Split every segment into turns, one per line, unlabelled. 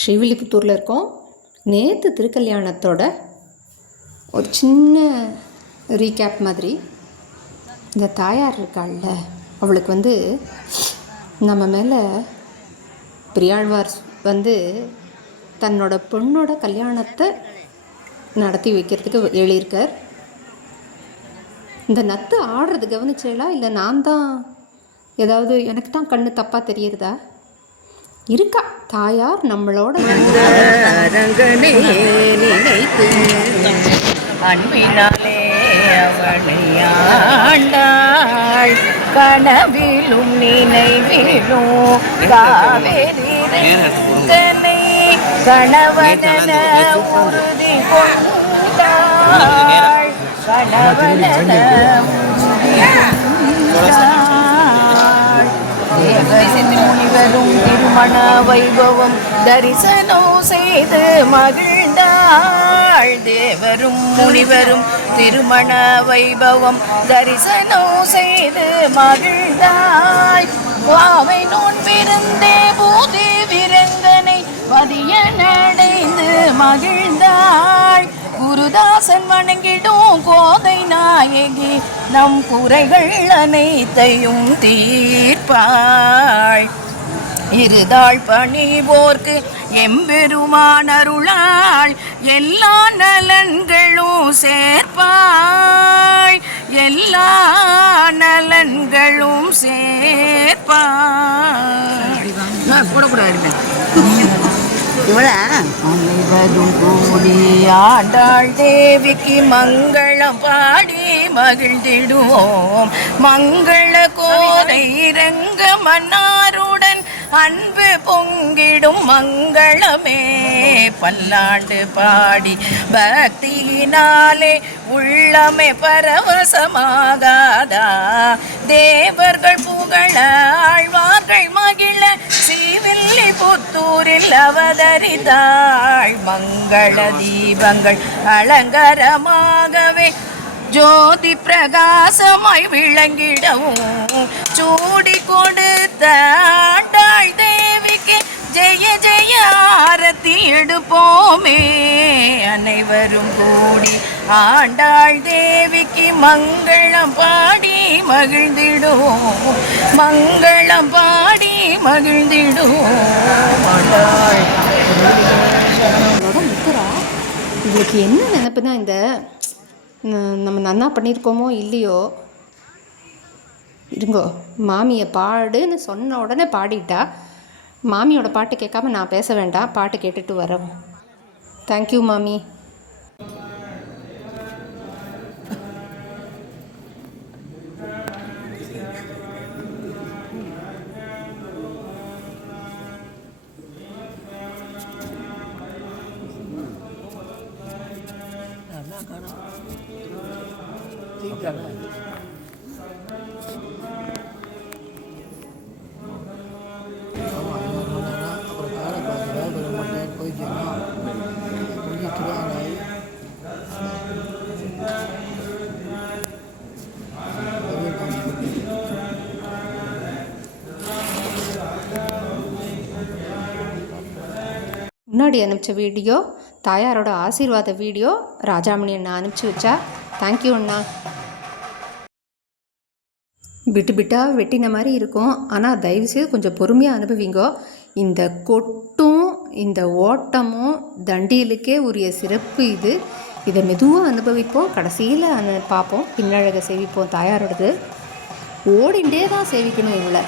ஸ்ரீவில்லிபுத்தூரில் இருக்கோம். நேற்று திருக்கல்யாணத்தோட ஒரு சின்ன ரீகேப் மாதிரி. இந்த தாயார் இருக்காள்ல அவளுக்கு வந்து நம்ம மேலே பிரியாழ்வார் வந்து தன்னோட பொண்ணோட கல்யாணத்தை நடத்தி வைக்கிறதுக்கு எழுதியிருக்கார். இந்த நத்து ஆடுறது கவனிச்சேளா இல்லை நான் தான் ஏதாவது எனக்கு தான் கண்ணு தப்பாக தெரியறதா? இருக்கா? தாயார் நம்மளோட
நினைத்து அன்பினாலே அவனை ஆண்டாள். கனவிலும் நினைவிலும் காவேரி ரங்கனை கணவனென உறுதி கொண்டாள். கணவனென முனிவரும் திருமண வைபவம் தரிசனோ செய்து மகிழ்ந்தாள் தேவரும் முனிவரும் திருமண வைபவம் தரிசனோ செய்து மகிழ்ந்தாள் வாவை நோன் நோன்பிருந்தே பூதே விரங்கனை பதிய நடைந்து மகிழ்ந்தாள் குருதாசன் வணங்கிடும் கோதை நாயகி நம் குறைகள் அனைத்தையும் தீர் தீர்ப்பாள் இருதாள் பணிவோர்க்கு எம்பெருமான் அருளாள். எல்லா நலன்களும் சேர்ப்பாள் எல்லா நலன்களும் சேர்ப்பாள் போடக்கூடாது அனைவரும் கூடி ஆண்டாள் தேவிக்கு மங்களம் பாடி. மகிழ்ந்திடுவோம். மங்கள கோதை ரங்க மன்னாருடன் அன்பு பொங்கிடும் மங்களமே. பல்லாண்டு பாடி பக்தியினாலே உள்ளமே பரவசமாகாதா. தேவர்கள் புகழ ஆழ்வார்கள் மகிழ ஸ்ரீவில்லி புத்தூரில் அவதரிந்தாள் மங்கள தீபங்கள் அலங்கரமாகவே ஜோதி பிரகாசமாய் விளங்கிடவும் சூடி கொடுத்த ஆண்டாள் தேவிக்கு ஜெய ஜெய ஆரத்தி எடுப்போமே அனைவரும் கூடி ஆண்டாள் தேவிக்கு மங்களம் பாடி மகிழ்ந்திடுவோம் மங்களம் பாடி மகிழ்ந்திடுவோம் ஆண்டாள்
இவளுக்கு என்ன நினப்புனா இந்த நம்ம நன்னா பண்ணியிருக்கோமோ இல்லையோ? இருங்கோ மாமியை பாடுன்னு சொன்ன உடனே பாடிட்டா. மாமியோட பாட்டு கேட்காம நான் பேச வேண்டாம் பாட்டு கேட்டுட்டு வரோம். தேங்க்யூ மாமி. முன்னாடி அனுப்பிச்ச வீடியோ தாயாரோட ஆசீர்வாத வீடியோ ராஜாமணி அண்ணா அனுப்பிச்சி வச்சா தேங்க்யூ அண்ணா. விட்டு பிட்டாக வெட்டின மாதிரி இருக்கும். ஆனால் தயவுசெய்து கொஞ்சம் பொறுமையாக அனுபவிங்கோ. இந்த கொட்டும் இந்த ஓட்டமும் தண்டியலுக்கே உரிய சிறப்பு இது. இதை மெதுவாக அனுபவிப்போம். கடைசியில் அனு பார்ப்போம். பின்னழகை சேவிப்போம். தாயாரோடது. ஓடிண்டே தான் சேவிக்கணும்
இவ்வளோ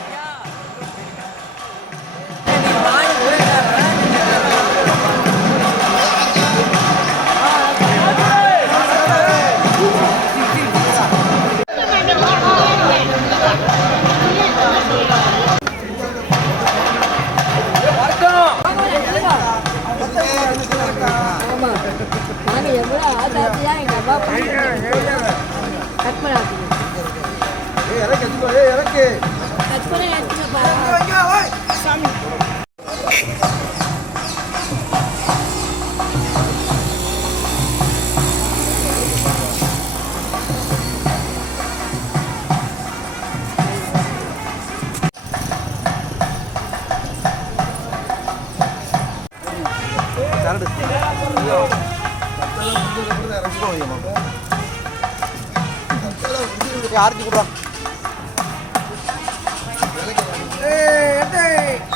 ஆரத்தி கொடுவா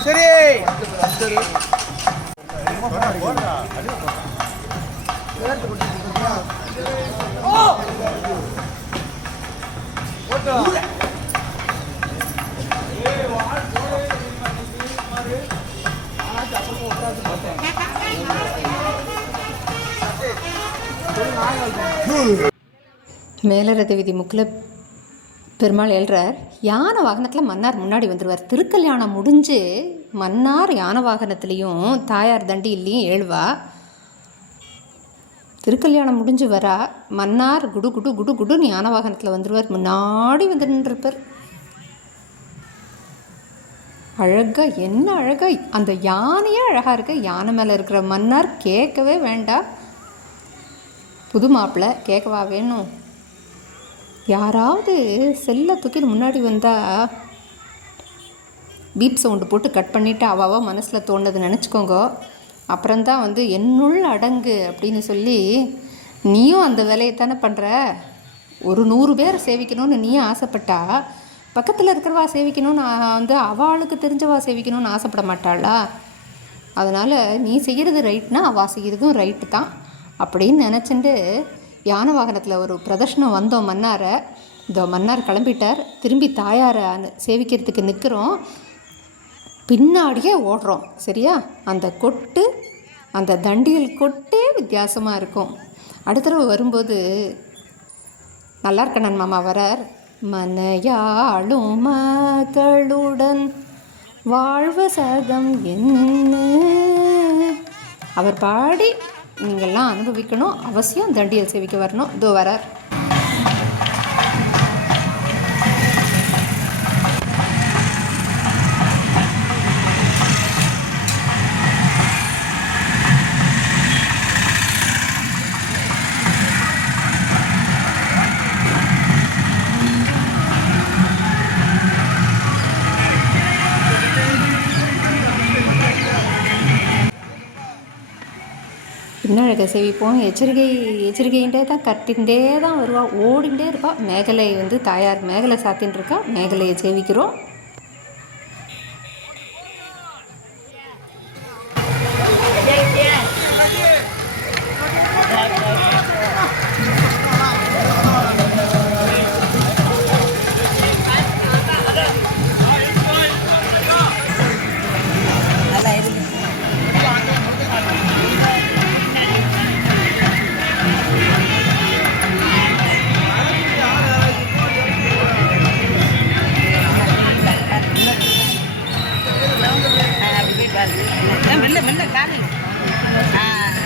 சரி.
மேலரத விதி முக்கில் பெருமாள் எழுறார் யானை வாகனத்தில் மன்னார் முன்னாடி வந்துடுவார் திருக்கல்யாணம் முடிஞ்சு மன்னார் யானை வாகனத்துலேயும் தாயார் தண்டியிலையும் எழுவா திருக்கல்யாணம் முடிஞ்சு வரா மன்னார் குடு குடு குடு குடுன்னு யானை வாகனத்தில் வந்துடுவார் முன்னாடி வந்து நின்றுருப்பார். அழகா என்ன அழகா அந்த யானையே அழகாக இருக்கு. யானை மேலே இருக்கிற மன்னார் கேட்கவே வேண்டாம் புது மாப்பிள்ளை கேட்கவா வேணும்? யாராவது செல்லை தூக்கி முன்னாடி வந்தால் பீப் சவுண்டு போட்டு கட் பண்ணிவிட்டு அவாவா மனசில் தோணுது நினச்சிக்கோங்க. அப்புறம்தான் வந்து என்னுள் அடங்கு அப்படின்னு சொல்லி நீயும் அந்த வேலையை தானே பண்ணுற ஒரு நூறு பேர் சேவிக்கணும்னு நீயும் ஆசைப்பட்டா பக்கத்தில் இருக்கிறவா சேவிக்கணும்னு ஆ- வந்து அவளுக்கு தெரிஞ்சவா சேவிக்கணும்னு ஆசைப்பட மாட்டாளா? அதனால் நீ செய்கிறது ரைட்னா அவள் செய்கிறதும் ரைட்டு தான். அப்படின்னு நினச்சிட்டு யானை வாகனத்தில் ஒரு பிரதர்ஷனம் வந்தோம் மன்னாரை. இதோ மன்னார் கிளம்பிட்டார். திரும்பி தாயாரை அனு- சேவிக்கிறதுக்கு நிற்கிறோம் பின்னாடியே ஓடுறோம். சரியா? அந்த கொட்டு அந்த தண்டியல் கொட்டே வித்தியாசமாக இருக்கும். அடுத்த தடவை வரும்போது நல்லா இருக்கண்ணன் மாமா வரார். மனையாளும் மகளுடன் வாழ்வு சதம் என்ன? அவர் பாடி நீங்கள்லாம் அனுபவிக்கணும். அவசியம் தண்டியல் சேவிக்க வரணும். இதோ வரார். பின்னழகை சேவிப்போம். எச்சரிக்கை எச்சரிக்கைண்டே தான் கட்டிகிட்டே தான் வருவாள் ஓடிண்டே இருப்பாள் மேகலை வந்து தாயார் மேகலை சாத்தின்னு இருக்கா மேகலையை சேவிக்கிறோம்.
るよ。あ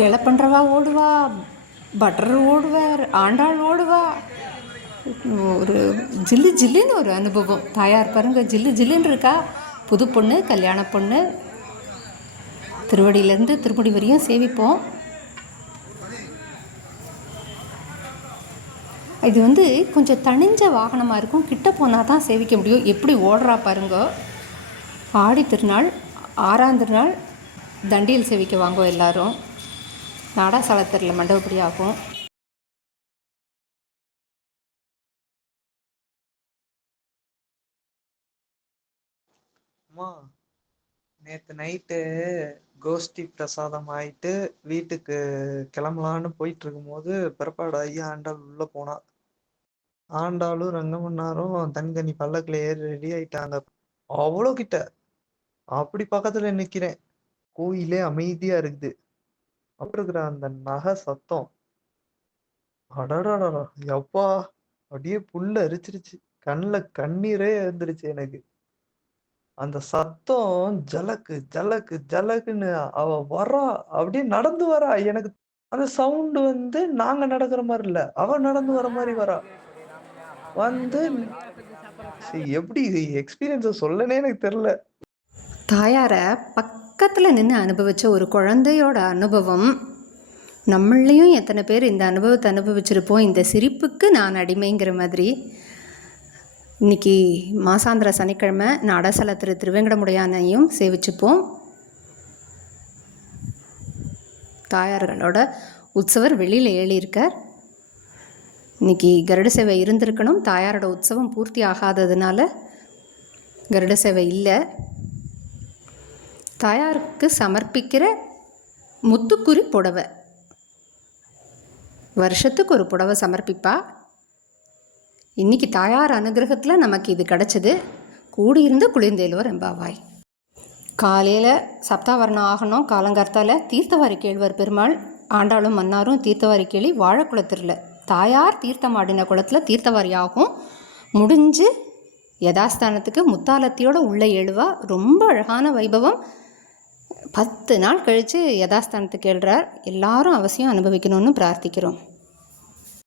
ஏழை பண்ணுறவா ஓடுவா பட்டர் ஓடுவார் ஆண்டாள் ஓடுவா. ஒரு ஜில்லு ஜில்லுன்னு ஒரு அனுபவம். தாயார் பாருங்க ஜில்லு ஜில்லுன்னு இருக்கா? புது பொண்ணு கல்யாண பொண்ணு. திருவடியிலேருந்து திருப்படி வரையும் சேவிப்போம் இது வந்து கொஞ்சம் தனிஞ்ச வாகனமாக இருக்கும். கிட்ட போனால் தான் சேவிக்க முடியும். எப்படி ஓடுறா பாருங்க. ஆடி திருநாள் ஆறாம் திருநாள் தண்டியில் சேவிக்க வாங்கோ எல்லாரும். நாடாசாலத்தரில் மண்டபப்படி ஆகும்
அம்மா நேற்று நைட்டு கோஷ்டி பிரசாதம் ஆயிட்டு வீட்டுக்கு கிளம்பலான்னு போயிட்டு இருக்கும்போது பிறப்பாடு ஐயா ஆண்டாள் உள்ள போனா. ஆண்டாளும் ரங்கமன்னாரும் தனித்தனி பல்லக்கில் ஏறி ரெடி ஆயிட்டாங்க. அவ்வளோ கிட்ட அப்படி பக்கத்துல நிக்கிறேன். கோயிலே அமைதியா இருக்குது. அப்புறம் இருக்கிற அந்த நகை சத்தம். அடடடடா எப்பா அப்படியே புல்ல அரிச்சிருச்சு கண்ணுல கண்ணீரே இருந்துருச்சு எனக்கு அந்த சத்தம் ஜலக்கு ஜலக்கு ஜலக்குன்னு அவ வரா அப்படியே நடந்து வரா எனக்கு அந்த சவுண்டு வந்து நாங்க நடக்கிற மாதிரி இல்ல அவ நடந்து வர மாதிரி வரா வந்து சரி, எப்படி எக்ஸ்பீரியன்ஸ சொல்லனே எனக்கு தெரியல
தாயாரை பக்கத்தில் நின்று அனுபவித்த ஒரு குழந்தையோட அனுபவம். நம்மளையும் எத்தனை பேர் இந்த அனுபவத்தை அனுபவிச்சிருப்போம் இந்த சிரிப்புக்கு நான் அடிமைங்கிற மாதிரி. இன்னைக்கு மாசாந்திர சனிக்கிழமை நாடாசல திரு திருவேங்கடமுடையானையும் சேவிச்சுப்போம். தாயார்களோட உற்சவர் வெளியில் ஏழியிருக்கார் இன்னைக்கு கருட சேவை இருந்திருக்கணும் தாயாரோட உற்சவம் பூர்த்தி ஆகாததுனால கருட சேவை இல்லை. தாயாருக்கு சமர்ப்பிக்கிற முத்துக்குறி புடவை. வருஷத்துக்கு ஒரு புடவை சமர்ப்பிப்பா. இன்னைக்கு தாயார் அனுகிரகத்தில் நமக்கு இது கிடச்சிது. கூடியிருந்த குளிர்ந்தேலுவர் எம்பாவாய் காலையில் சப்தாவரணம் ஆகணும். காலங்கார்த்தால தீர்த்தவாரி கேழ்வர் பெருமாள் ஆண்டாளும் மன்னாரும் தீர்த்தவாரி கேளி வாழைக்குளத்தில் தாயார் தீர்த்தமாடின குளத்தில் தீர்த்தவாரி ஆகும் முடிஞ்சு யதாஸ்தானத்துக்கு முத்தாலத்தியோட உள்ளே எழுவா ரொம்ப அழகான வைபவம். பத்து நாள் கழித்து யதாஸ்தானத்துக்கு எழுறார் எல்லாரும் அவசியம் அனுபவிக்கணும்னு பிரார்த்திக்கிறோம்.